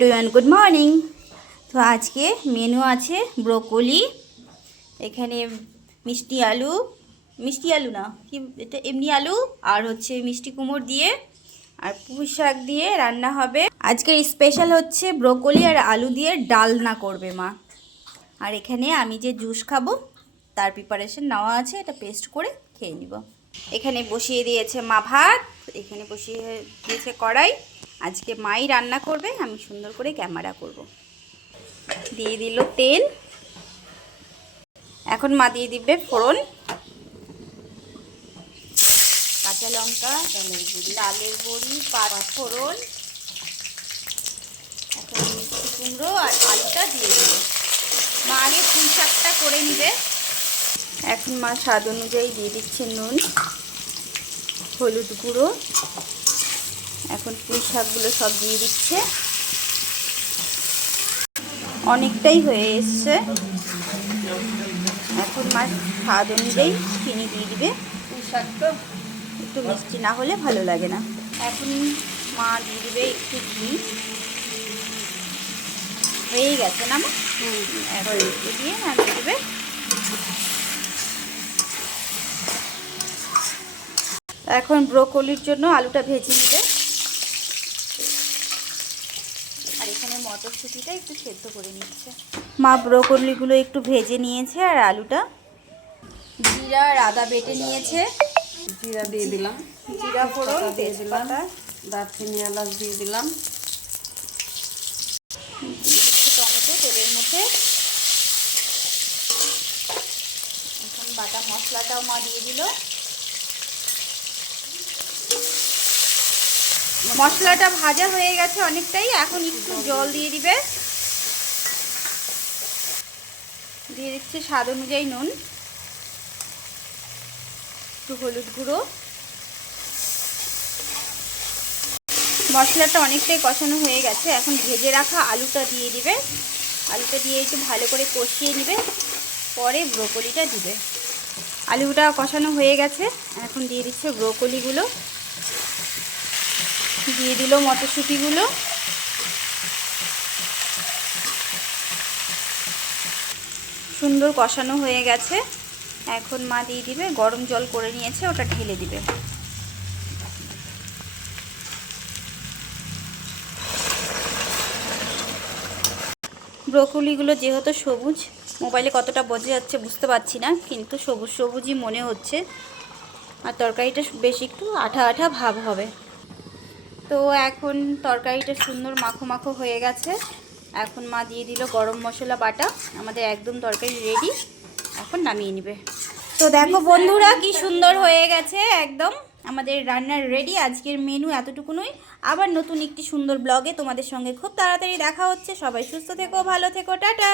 Everyone, good morning. তো আজকে menu আছে ব্রোকলি, এখানে মিষ্টি আলু না কি এটা এমনি আলু, আর হচ্ছে মিষ্টি কুমড়ো দিয়ে আর পুঁই শাক দিয়ে রান্না হবে। আজকের স্পেশাল হচ্ছে ব্রোকলি আর আলু দিয়ে ডালনা করবে মা। আর এখানে আমি যে জুস খাবো তার প্রিপারেশন নেওয়া আছে, এটা পেস্ট করে খেয়ে নিব। এখানে বসিয়ে দিয়েছে মা ভাত, এখানে বসিয়ে দিয়েছে কড়াই। আজকে মাই রান্না করবে, আমি সুন্দর করে ক্যামেরা করব। দিয়ে দিল তেল, এখন মা দিয়ে দিবে ফোড়ন, কাঁচা লঙ্কা, লালের বড়ি, পাঁচ ফোড়ন, এখন মিষ্টি কুমড়ো আর আলুটা দিয়ে দিবে। মা আগে পুঁই শাকটা করে নিবে। এখন মা স্বাদ অনুযায়ী দিয়ে দিচ্ছে নুন, হলুদ গুঁড়ো, এখন পুঁই শাকগুলো সব দিয়ে দিচ্ছে। অনেকটাই হয়ে এসছে, এখন মা স্বাদ অনুযায়ী চিনি দিয়ে দিবে। পুঁই শাক তো একটু মিষ্টি না হলে ভালো লাগে না। এখন মা দিয়ে দিবে একটু ঘি। হয়ে গেছে না মা? এখন একটু দিয়ে নামিয়ে দেবে। এখন ব্রোকলির জন্য আলুটা ভেজে নেবে, আর এখানে মটরশুঁটিটা একটু সেদ্ধ করে নিচ্ছে। মা ব্রোকলিগুলো একটু ভেজে নিয়েছে, আর আলুটা জিরা আর আদা বেটে নিয়েছে। জিরা দিয়ে দিলাম, জিরা ফোড়ন, তেজপাতা, দারচিনি, এলাচ দিয়ে দিলাম, টমেটো তেলের মধ্যে। এখন বাটা মশলাটাও মা দিয়ে দিল। মশলাটা ভাজা হয়ে গেছে অনেকটাই, এখন একটু জল দিয়ে দিবে। দিয়ে দিচ্ছে স্বাদ অনুযায়ী নুন, একটু হলুদ গুঁড়ো। মশলাটা অনেকটাই কষানো হয়ে গেছে, এখন ভেজে রাখা আলুটা দিয়ে দিবে। আলুটা দিয়ে একটু ভালো করে কষিয়ে নেবে, পরে ব্রোকলিটা দিবে। আলুটা কষানো হয়ে গেছে, এখন দিয়ে দিচ্ছে ব্রোকলিগুলো, দিয়ে দিল মটরশুঁটিগুলো। সুন্দর কষানো হয়ে গেছে, এখন মা দিয়ে দিবে গরম জল করে নিয়েছে, ওটা ঢেলে দিবে। ব্রোকলিগুলো যেহেতু সবুজ, মোবাইলে কতটা বোঝা যাচ্ছে বুঝতে পারছি না, কিন্তু সবুজ সবুজই মনে হচ্ছে। আর তরকারিটা বেশ একটু আঠা আঠা ভাব হবে। তো এখন তরকারিটা সুন্দর মাখো মাখো হয়ে গেছে, এখন মা দিয়ে দিল গরম মশলা বাটা। আমাদের একদম তরকারি রেডি, এখন নামিয়ে নেবে। তো দেখো বন্ধুরা কি সুন্দর হয়ে গেছে, একদম আমাদের রান্নার রেডি। আজকের মেনু এতটুকুনই। আবার নতুন একটি সুন্দর ব্লগে তোমাদের সঙ্গে খুব তাড়াতাড়ি দেখা হচ্ছে। সবাই সুস্থ থেকো, ভালো থেকো, টাটা।